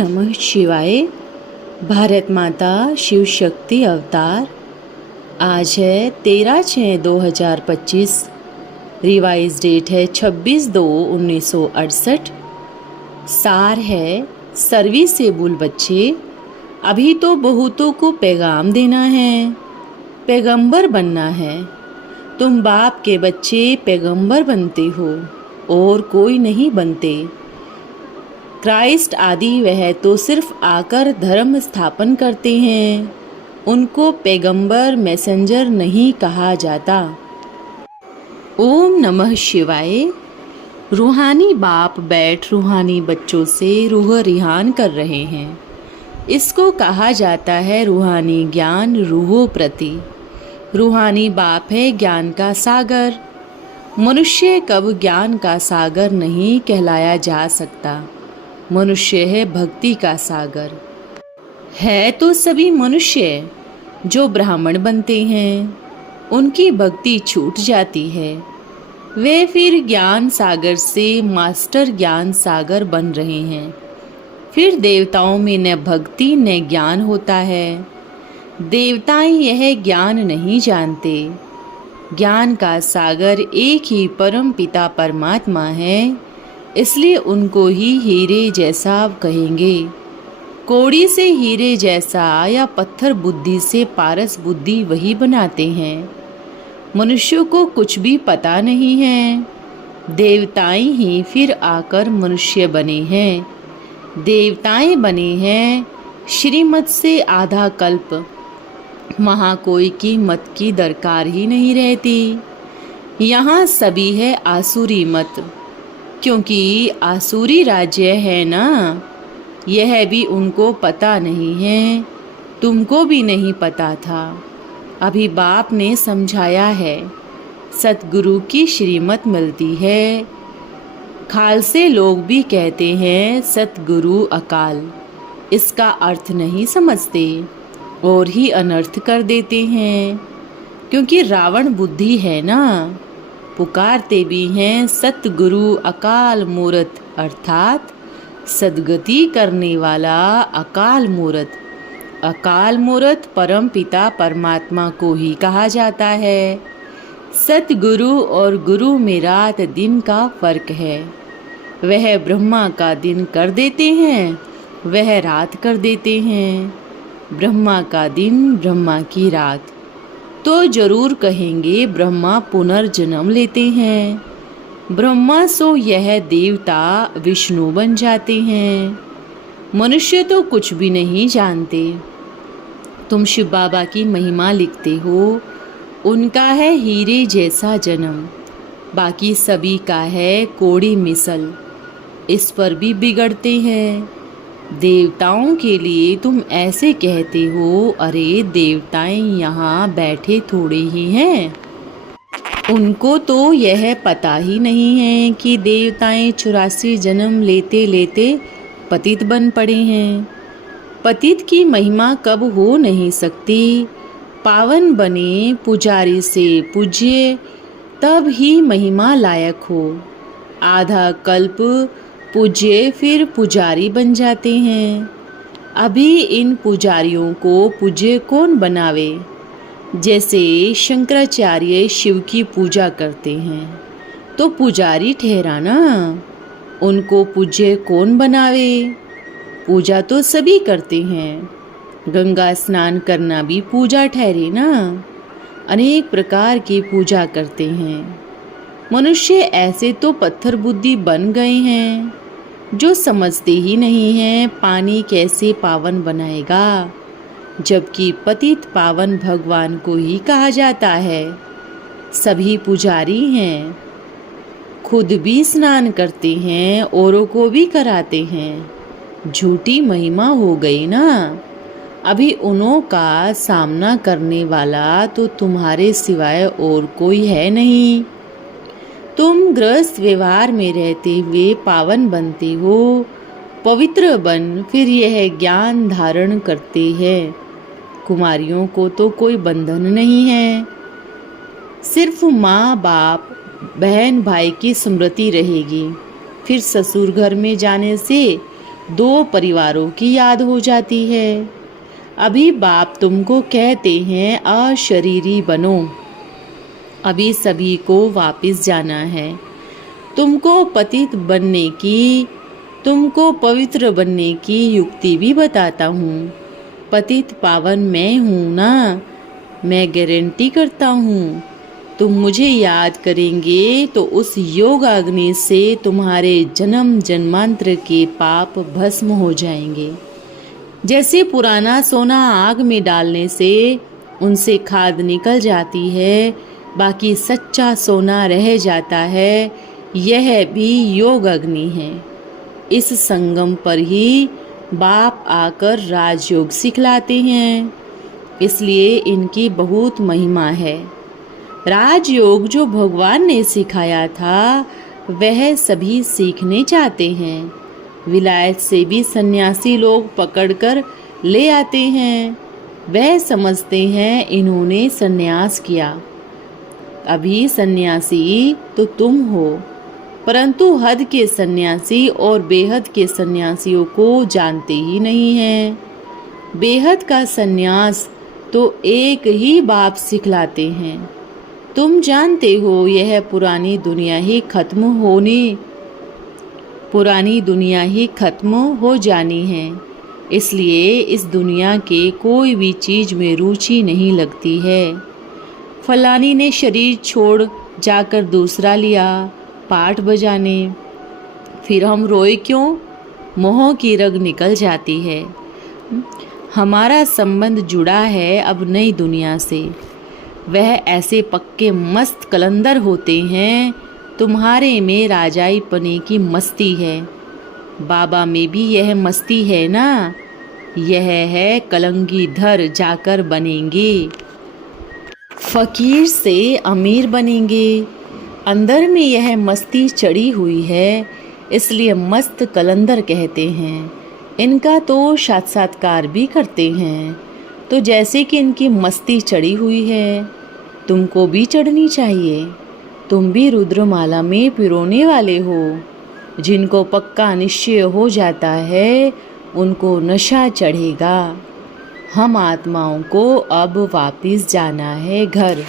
नमः शिवाय। भारत माता शिव शक्ति अवतार। आज है 13/6/2025। रिवाइज डेट है 26/2/1968। सार है सर्विसेबल बच्चे, अभी तो बहुतों को पैगाम देना है, पैगंबर बनना है। तुम बाप के बच्चे पैगंबर बनते हो और कोई नहीं बनते। क्राइस्ट आदि वह तो सिर्फ आकर धर्म स्थापन करते हैं, उनको पैगंबर मैसेंजर नहीं कहा जाता। ओम नमः शिवाय। रूहानी बाप बैठ रूहानी बच्चों से रूह रिहान कर रहे हैं। इसको कहा जाता है रूहानी ज्ञान रूहों प्रति। रूहानी बाप है ज्ञान का सागर। मनुष्य कब ज्ञान का सागर नहीं कहलाया जा सकता। मनुष्य है भक्ति का सागर। है तो सभी मनुष्य जो ब्राह्मण बनते हैं, उनकी भक्ति छूट जाती है। वे फिर ज्ञान सागर से मास्टर ज्ञान सागर बन रहे हैं। फिर देवताओं में न भक्ति न ज्ञान होता है। देवताएं यह ज्ञान नहीं जानते। ज्ञान का सागर एक ही परम पिता परमात्मा है, इसलिए उनको ही हीरे जैसा कहेंगे। कौड़ी से हीरे जैसा या पत्थर बुद्धि से पारस बुद्धि वही बनाते हैं। मनुष्यों को कुछ भी पता नहीं है। देवताएं ही फिर आकर मनुष्य बने हैं। देवताएं बने हैं श्रीमत से आधा कल्प। वहाँ कोई की मत की दरकार ही नहीं रहती। यहाँ सभी है आसुरी मत, क्योंकि आसुरी राज्य है ना। यह भी उनको पता नहीं है, तुमको भी नहीं पता था। अभी बाप ने समझाया है। सतगुरु की श्रीमत मिलती है। खालसे लोग भी कहते हैं सतगुरु अकाल। इसका अर्थ नहीं समझते और ही अनर्थ कर देते हैं, क्योंकि रावण बुद्धि है ना। पुकारते भी हैं सतगुरु अकाल मूरत, अर्थात सदगति करने वाला अकाल मूरत। अकाल मूरत परम पिता परमात्मा को ही कहा जाता है। सतगुरु और गुरु में रात दिन का फर्क है। वह ब्रह्मा का दिन कर देते हैं, वह रात कर देते हैं। ब्रह्मा का दिन ब्रह्मा की रात। तो जरूर कहेंगे ब्रह्मा पुनर्जन्म लेते हैं। ब्रह्मा सो यह देवता विष्णु बन जाते हैं। मनुष्य तो कुछ भी नहीं जानते। तुम शिव बाबा की महिमा लिखते हो, उनका है हीरे जैसा जन्म, बाकी सभी का है कोड़ी मिसल। इस पर भी बिगड़ते हैं। देवताओं के लिए तुम ऐसे कहते हो, अरे देवताएं यहाँ बैठे थोड़े ही हैं। उनको तो यह पता ही नहीं है कि देवताएं 84 जन्म लेते लेते पतित बन पड़े हैं। पतित की महिमा कब हो नहीं सकती। पावन बने पुजारी से पूज्य, तब ही महिमा लायक हो। आधा कल्प पूज्य फिर पुजारी बन जाते हैं। अभी इन पुजारियों को पूज्य कौन बनावे। जैसे शंकराचार्य शिव की पूजा करते हैं तो पुजारी ठहराना, उनको पूज्य कौन बनावे। पूजा तो सभी करते हैं। गंगा स्नान करना भी पूजा ठहरे ना। अनेक प्रकार की पूजा करते हैं। मनुष्य ऐसे तो पत्थर बुद्धि बन गए हैं, जो समझते ही नहीं हैं पानी कैसे पावन बनाएगा, जबकि पतित पावन भगवान को ही कहा जाता है। सभी पुजारी हैं, खुद भी स्नान करते हैं, औरों को भी कराते हैं। झूठी महिमा हो गई ना। अभी उन्हों का सामना करने वाला तो तुम्हारे सिवाय और कोई है नहीं। तुम गृहस्थ व्यवहार में रहते हुए पावन बनते हो। पवित्र बन फिर यह ज्ञान धारण करते हैं। कुमारियों को तो कोई बंधन नहीं है। सिर्फ माँ बाप बहन भाई की स्मृति रहेगी। फिर ससुर घर में जाने से दो परिवारों की याद हो जाती है। अभी बाप तुमको कहते हैं अशरीरी बनो, अभी सभी को वापस जाना है। तुमको पतित बनने की, तुमको पवित्र बनने की युक्ति भी बताता हूँ। पतित पावन मैं हूँ ना, मैं गारंटी करता हूँ। तुम मुझे याद करेंगे तो उस योग अग्नि से तुम्हारे जन्म जन्मांतर के पाप भस्म हो जाएंगे। जैसे पुराना सोना आग में डालने से उनसे खाद निकल जाती है, बाकी सच्चा सोना रह जाता है, यह भी योग अग्नि है। इस संगम पर ही बाप आकर राजयोग सिखलाते हैं, इसलिए इनकी बहुत महिमा है। राजयोग जो भगवान ने सिखाया था वह सभी सीखने चाहते हैं। विलायत से भी सन्यासी लोग पकड़कर ले आते हैं। वह समझते हैं इन्होंने सन्यास किया। अभी सन्यासी तो तुम हो, परंतु हद के सन्यासी और बेहद के सन्यासियों को जानते ही नहीं हैं। बेहद का सन्यास तो एक ही बाप सिखलाते हैं। तुम जानते हो यह पुरानी दुनिया ही खत्म हो जानी है, इसलिए इस दुनिया के कोई भी चीज में रुचि नहीं लगती है। फलानी ने शरीर छोड़ जाकर दूसरा लिया पाठ बजाने, फिर हम रोए क्यों? मोह की रग निकल जाती है। हमारा संबंध जुड़ा है अब नई दुनिया से। वह ऐसे पक्के मस्त कलंदर होते हैं, तुम्हारे में राजाई पने की मस्ती है, बाबा में भी यह मस्ती है ना। यह है कलंगी धर जाकर बनेंगे, फकीर से अमीर बनेंगे। अंदर में यह मस्ती चढ़ी हुई है, इसलिए मस्त कलंदर कहते हैं। इनका तो साक्षात्कार भी करते हैं, तो जैसे कि इनकी मस्ती चढ़ी हुई है, तुमको भी चढ़नी चाहिए। तुम भी रुद्रमाला में पिरोने वाले हो। जिनको पक्का निश्चय हो जाता है उनको नशा चढ़ेगा। हम आत्माओं को अब वापस जाना है घर,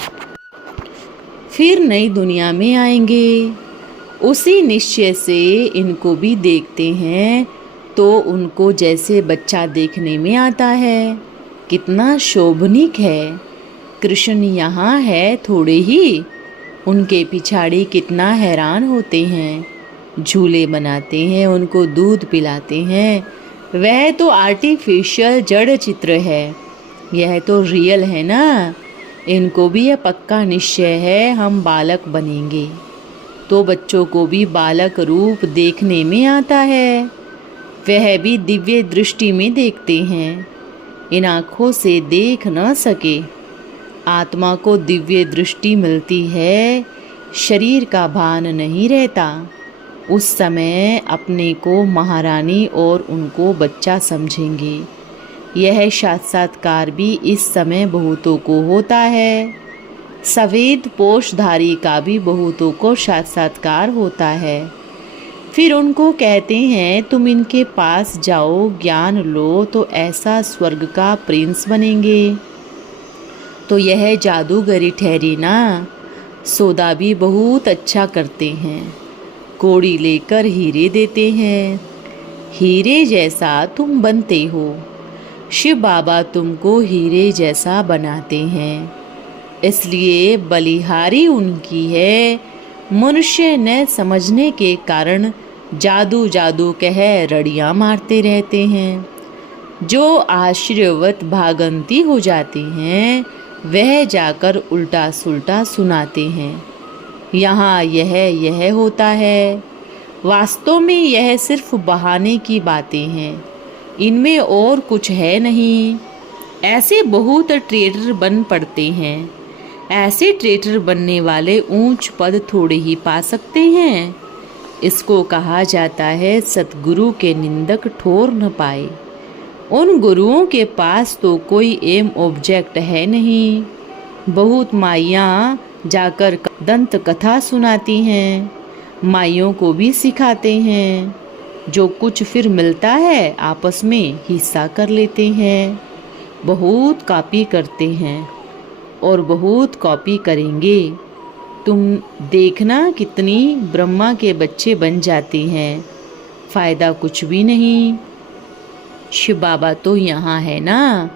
फिर नई दुनिया में आएंगे। उसी निश्चय से इनको भी देखते हैं तो उनको जैसे बच्चा देखने में आता है। कितना शोभनीक है। कृष्ण यहाँ है थोड़े ही, उनके पिछाड़ी कितना हैरान होते हैं। झूले बनाते हैं, उनको दूध पिलाते हैं। वह तो आर्टिफिशियल जड़ चित्र है, यह तो रियल है ना। इनको भी यह पक्का निश्चय है हम बालक बनेंगे, तो बच्चों को भी बालक रूप देखने में आता है। वह भी दिव्य दृष्टि में देखते हैं, इन आँखों से देख न सके। आत्मा को दिव्य दृष्टि मिलती है, शरीर का भान नहीं रहता। उस समय अपने को महारानी और उनको बच्चा समझेंगे। यह साक्षात्कार भी इस समय बहुतों को होता है। सफ़ेद पोषधारी का भी बहुतों को साक्षात्कार होता है। फिर उनको कहते हैं तुम इनके पास जाओ, ज्ञान लो तो ऐसा स्वर्ग का प्रिंस बनेंगे। तो यह जादूगरी ठहरी ना। सौदा भी बहुत अच्छा करते हैं, कौड़ी लेकर हीरे देते हैं। हीरे जैसा तुम बनते हो, शिव बाबा तुमको हीरे जैसा बनाते हैं, इसलिए बलिहारी उनकी है। मनुष्य न समझने के कारण जादू जादू कह रड़ियाँ मारते रहते हैं। जो आश्चर्यवत भागंती हो जाते हैं वह जाकर उल्टा सुल्टा सुनाते हैं। यहाँ यह होता है। वास्तव में यह सिर्फ बहाने की बातें हैं, इनमें और कुछ है नहीं। ऐसे बहुत ट्रेडर बन पड़ते हैं। ऐसे ट्रेडर बनने वाले ऊंच पद थोड़े ही पा सकते हैं। इसको कहा जाता है सतगुरु के निंदक ठोर न पाए। उन गुरुओं के पास तो कोई एम ऑब्जेक्ट है नहीं। बहुत माइयाँ जाकर दंत कथा सुनाती हैं, माइयों को भी सिखाते हैं। जो कुछ फिर मिलता है आपस में हिस्सा कर लेते हैं। बहुत कॉपी करते हैं और बहुत कॉपी करेंगे। तुम देखना कितनी ब्रह्मा के बच्चे बन जाते हैं, फ़ायदा कुछ भी नहीं। शिव बाबा तो यहाँ है ना,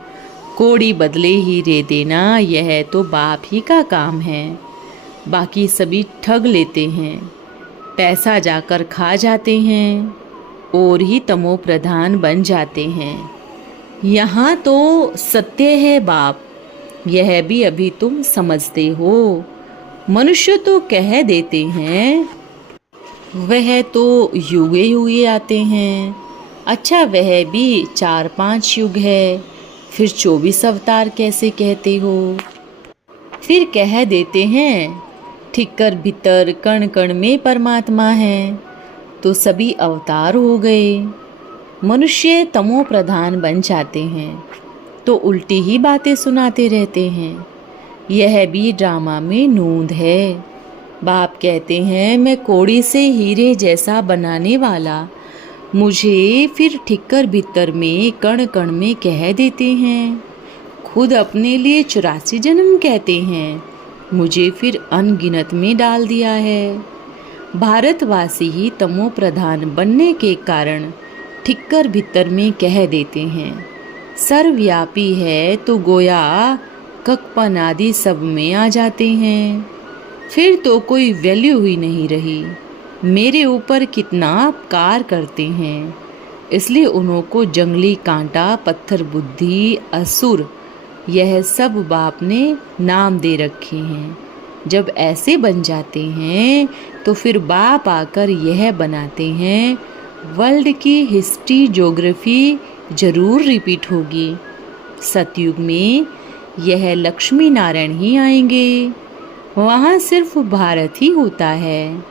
कोड़ी बदले ही रे देना, यह तो बाप ही का काम है। बाकी सभी ठग लेते हैं, पैसा जाकर खा जाते हैं और ही तमो प्रधान बन जाते हैं। यहाँ तो सत्य है बाप, यह भी अभी तुम समझते हो। मनुष्य तो कह देते हैं वह तो युगे युगे आते हैं। अच्छा वह भी 4-5 युग है, फिर 24 अवतार कैसे कहते हो? फिर कह देते हैं ठिक्कर भीतर कण कण में परमात्मा है, तो सभी अवतार हो गए। मनुष्य तमो प्रधान बन जाते हैं तो उल्टी ही बातें सुनाते रहते हैं। यह भी ड्रामा में नूंद है। बाप कहते हैं मैं कोड़ी से हीरे जैसा बनाने वाला, मुझे फिर ठिक्कर भीतर में कण कण में कह देते हैं। खुद अपने लिए 84 जन्म कहते हैं, मुझे फिर अनगिनत में डाल दिया है। भारतवासी ही तमो प्रधान बनने के कारण ठिक्कर भीतर में कह देते हैं सर्वव्यापी है, तो गोया ककपन आदि सब में आ जाते हैं। फिर तो कोई वैल्यू ही नहीं रही। मेरे ऊपर कितना अपकार करते हैं, इसलिए उन्हों को जंगली कांटा, पत्थर बुद्धि, असुर, यह सब बाप ने नाम दे रखे हैं। जब ऐसे बन जाते हैं तो फिर बाप आकर यह बनाते हैं वर्ल्ड की हिस्ट्री ज्योग्राफी जरूर रिपीट होगी। सतयुग में यह लक्ष्मी नारायण ही आएंगे, वहाँ सिर्फ भारत ही होता है।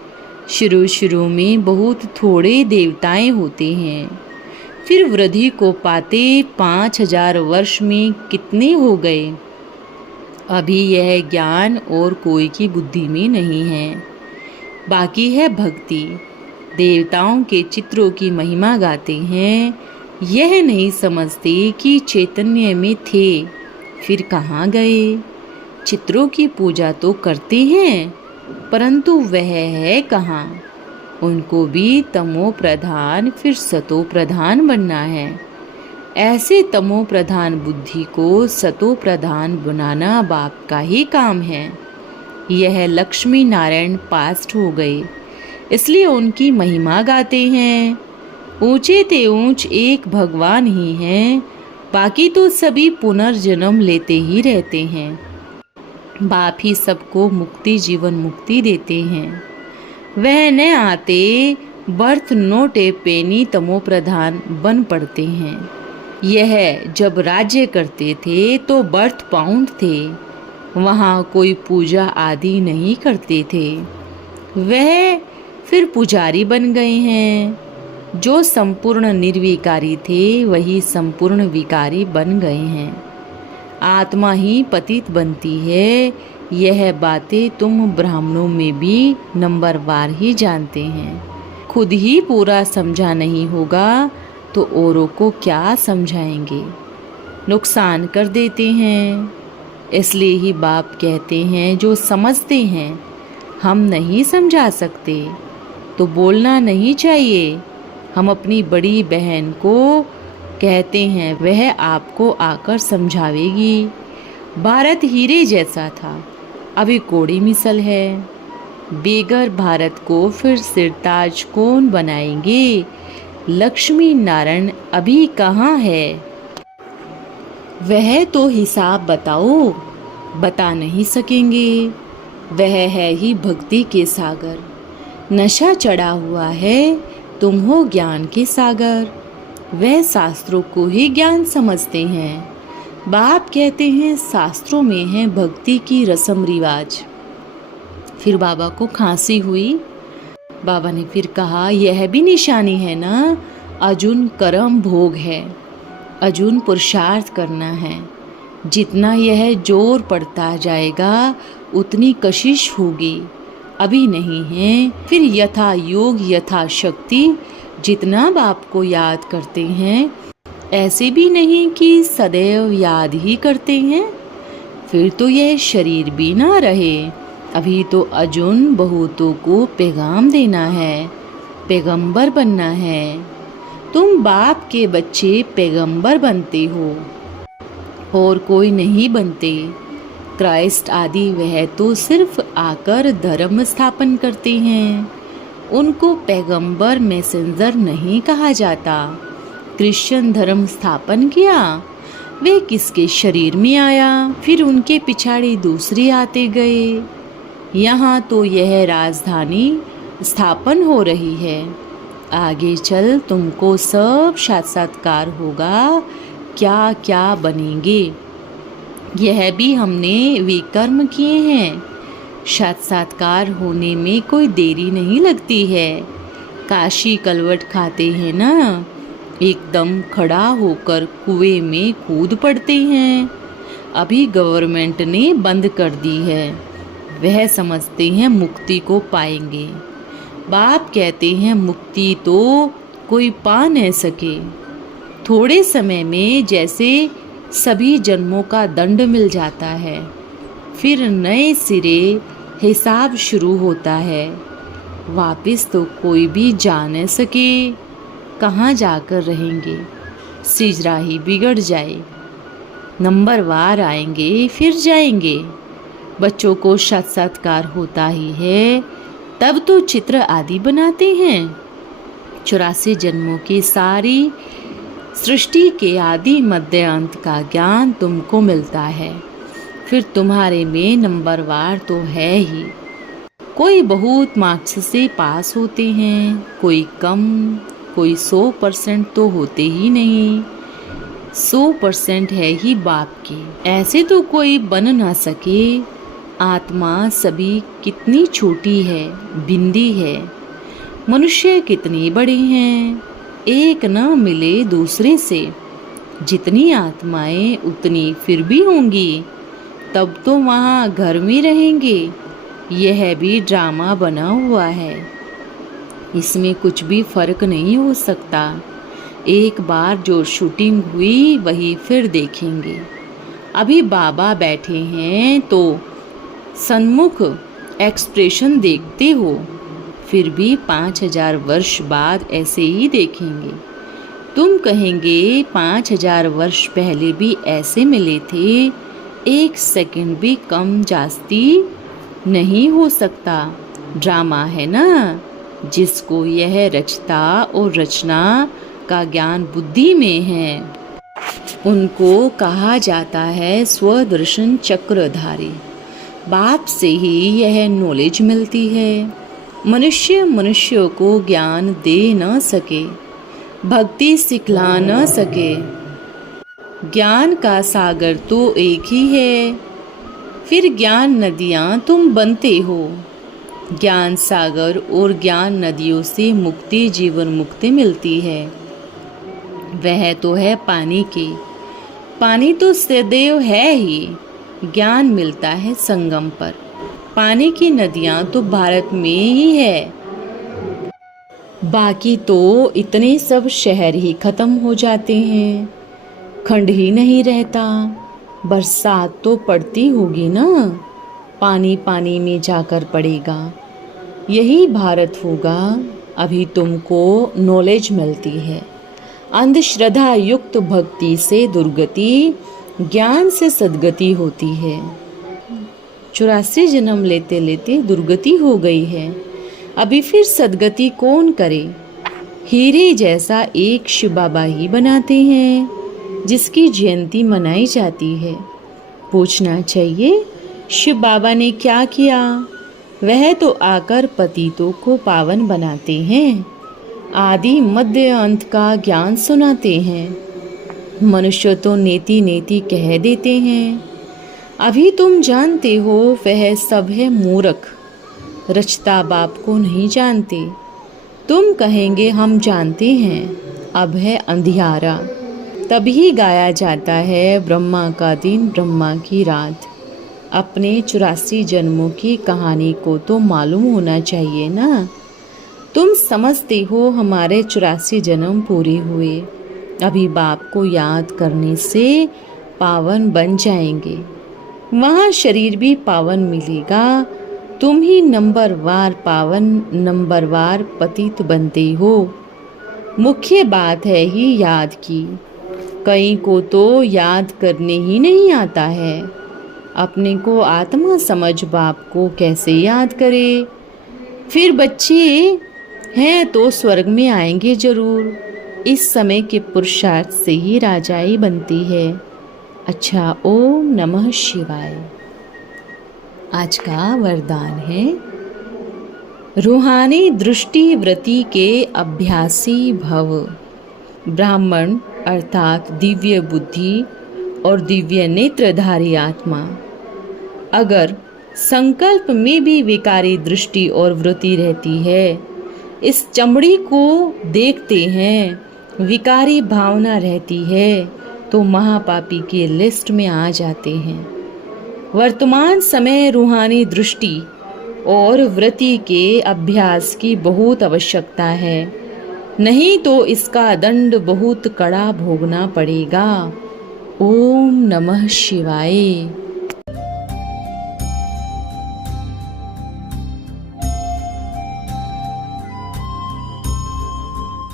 शुरू में बहुत थोड़े देवताएं होते हैं, फिर वृद्धि को पाते 5000 वर्ष में कितने हो गए। अभी यह ज्ञान और कोई की बुद्धि में नहीं है। बाकी है भक्ति। देवताओं के चित्रों की महिमा गाते हैं, यह नहीं समझते कि चैतन्य में थे, फिर कहाँ गए। चित्रों की पूजा तो करते हैं, परंतु वह है कहाँ। उनको भी तमो प्रधान फिर सतो प्रधान बनना है। ऐसे तमो प्रधान बुद्धि को सतो प्रधान बनाना बाप का ही काम है। यह लक्ष्मी नारायण पास्ट हो गए, इसलिए उनकी महिमा गाते हैं। ऊंचे ते ऊंच एक भगवान ही हैं, बाकी तो सभी पुनर्जन्म लेते ही रहते हैं। बाप ही सबको मुक्ति जीवन मुक्ति देते हैं। वह न आते बर्थ नोट ए पेनी तमो प्रधान बन पड़ते हैं। यह जब राज्य करते थे तो बर्थ पाउंड थे, वहाँ कोई पूजा आदि नहीं करते थे। वह फिर पुजारी बन गए हैं। जो संपूर्ण निर्विकारी थे वही संपूर्ण विकारी बन गए हैं। आत्मा ही पतित बनती है, यह बातें तुम ब्राह्मणों में भी नंबरवार ही जानते हैं। खुद ही पूरा समझा नहीं होगा तो औरों को क्या समझाएंगे। नुकसान कर देते हैं। इसलिए ही बाप कहते हैं जो समझते हैं हम नहीं समझा सकते तो बोलना नहीं चाहिए। हम अपनी बड़ी बहन को कहते हैं, वह आपको आकर समझावेगी। भारत हीरे जैसा था, अभी कोड़ी मिसल है। बेगर भारत को फिर सिरताज कौन बनाएंगे। लक्ष्मी नारायण अभी कहाँ है। वह तो हिसाब बताओ, बता नहीं सकेंगे। वह है ही भक्ति के सागर। नशा चढ़ा हुआ है, तुम हो ज्ञान के सागर। वह शास्त्रों को ही ज्ञान समझते हैं। बाप कहते हैं शास्त्रों में है भक्ति की रस्म रिवाज। फिर बाबा को खांसी हुई। बाबा ने फिर कहा यह भी निशानी है ना, अर्जुन कर्म भोग है, अर्जुन पुरुषार्थ करना है। जितना यह जोर पड़ता जाएगा उतनी कशिश होगी, अभी नहीं है। फिर यथा योग यथा शक्ति जितना बाप को याद करते हैं, ऐसे भी नहीं कि सदैव याद ही करते हैं। फिर तो यह शरीर भी ना रहे। अभी तो अर्जुन बहुतों को पैगाम देना है, पैगंबर बनना है। तुम बाप के बच्चे पैगंबर बनते हो और कोई नहीं बनते। क्राइस्ट आदि वह तो सिर्फ आकर धर्म स्थापन करते हैं, उनको पैगंबर मैसेंजर नहीं कहा जाता। क्रिश्चियन धर्म स्थापन किया, वे किसके शरीर में आया, फिर उनके पिछाड़ी दूसरे आते गए। यहाँ तो यह राजधानी स्थापन हो रही है। आगे चल तुमको सब साक्षात्कार होगा, क्या क्या बनेंगे। यह भी हमने विकर्म किए हैं। साक्षात्कार होने में कोई देरी नहीं लगती है। काशी कलवट खाते हैं ना, एकदम खड़ा होकर कुएं में कूद पड़ते हैं। अभी गवर्नमेंट ने बंद कर दी है। वह समझते हैं मुक्ति को पाएंगे। बाप कहते हैं मुक्ति तो कोई पा न सके। थोड़े समय में जैसे सभी जन्मों का दंड मिल जाता है, फिर नए सिरे हिसाब शुरू होता है। वापस तो कोई भी जा न सके, कहाँ जाकर रहेंगे। सिजरा ही बिगड़ जाए। नंबरवार आएंगे फिर जाएंगे। बच्चों को साक्षात्कार होता ही है, तब तो चित्र आदि बनाते हैं। 84 जन्मों की सारी सृष्टि के आदि मध्य अंत का ज्ञान तुमको मिलता है। फिर तुम्हारे में नंबरवार तो है ही। कोई बहुत मार्क्स से पास होते हैं, कोई कम, कोई 100% तो होते ही नहीं। 100% है ही बाप की। ऐसे तो कोई बन ना सके। आत्मा सभी कितनी छोटी है, बिंदी है। मनुष्य कितने बड़े हैं, एक न मिले दूसरे से। जितनी आत्माएं उतनी फिर भी होंगी, तब तो वहाँ घर में रहेंगे। यह भी ड्रामा बना हुआ है, इसमें कुछ भी फर्क नहीं हो सकता। एक बार जो शूटिंग हुई वही फिर देखेंगे। अभी बाबा बैठे हैं तो सन्मुख एक्सप्रेशन देखते हो, फिर भी 5000 वर्ष बाद ऐसे ही देखेंगे। तुम कहेंगे 5000 वर्ष पहले भी ऐसे मिले थे। 1 सेकंड भी कम जास्ती नहीं हो सकता। ड्रामा है ना। जिसको यह रचता और रचना का ज्ञान बुद्धि में है, उनको कहा जाता है स्वदर्शन चक्रधारी। बाप से ही यह नॉलेज मिलती है। मनुष्य को ज्ञान दे न सके, भक्ति सिखला न सके। ज्ञान का सागर तो एक ही है, फिर ज्ञान नदियाँ तुम बनते हो। ज्ञान सागर और ज्ञान नदियों से मुक्ति, जीवन मुक्ति मिलती है। वह तो है पानी की। पानी तो सदैव है ही। ज्ञान मिलता है संगम पर। पानी की नदियाँ तो भारत में ही है। बाकी तो इतने सब शहर ही खत्म हो जाते हैं, खंड ही नहीं रहता। बरसात तो पड़ती होगी ना, पानी पानी में जाकर पड़ेगा। यही भारत होगा। अभी तुमको नॉलेज मिलती है। अंधश्रद्धा युक्त भक्ति से दुर्गति, ज्ञान से सद्गति होती है। 84 जन्म लेते लेते दुर्गति हो गई है। अभी फिर सद्गति कौन करे। हीरे जैसा एक शिव बाबा ही बनाते हैं, जिसकी जयंती मनाई जाती है। पूछना चाहिए शिव बाबा ने क्या किया। वह तो आकर पतितों को पावन बनाते हैं, आदि मध्य अंत का ज्ञान सुनाते हैं। मनुष्य तो नेति नेति कह देते हैं। अभी तुम जानते हो वह सब है मूर्ख, रचता बाप को नहीं जानते। तुम कहेंगे हम जानते हैं, अब है अंधियारा। तभी गाया जाता है ब्रह्मा का दिन ब्रह्मा की रात। अपने 84 जन्मों की कहानी को तो मालूम होना चाहिए ना। तुम समझते हो हमारे 84 जन्म पूरे हुए, अभी बाप को याद करने से पावन बन जाएंगे। वहाँ शरीर भी पावन मिलेगा। तुम ही नंबरवार पावन, नंबरवार पतित बनते हो। मुख्य बात है ही याद की। कई को तो याद करने ही नहीं आता है। अपने को आत्मा समझ बाप को कैसे याद करे। फिर बच्चे हैं तो स्वर्ग में आएंगे जरूर। इस समय के पुरुषार्थ से ही राजाई बनती है। अच्छा, ओम नमः शिवाय। आज का वरदान है, रूहानी दृष्टि वृत्ति के अभ्यासी भव। ब्राह्मण अर्थात दिव्य बुद्धि और दिव्य नेत्रधारी आत्मा अगर संकल्प में भी विकारी दृष्टि और वृत्ति रहती है, इस चमड़ी को देखते हैं, विकारी भावना रहती है, तो महापापी की लिस्ट में आ जाते हैं। वर्तमान समय रूहानी दृष्टि और वृत्ति के अभ्यास की बहुत आवश्यकता है, नहीं तो इसका दंड बहुत कड़ा भोगना पड़ेगा। ओम नमः शिवाय।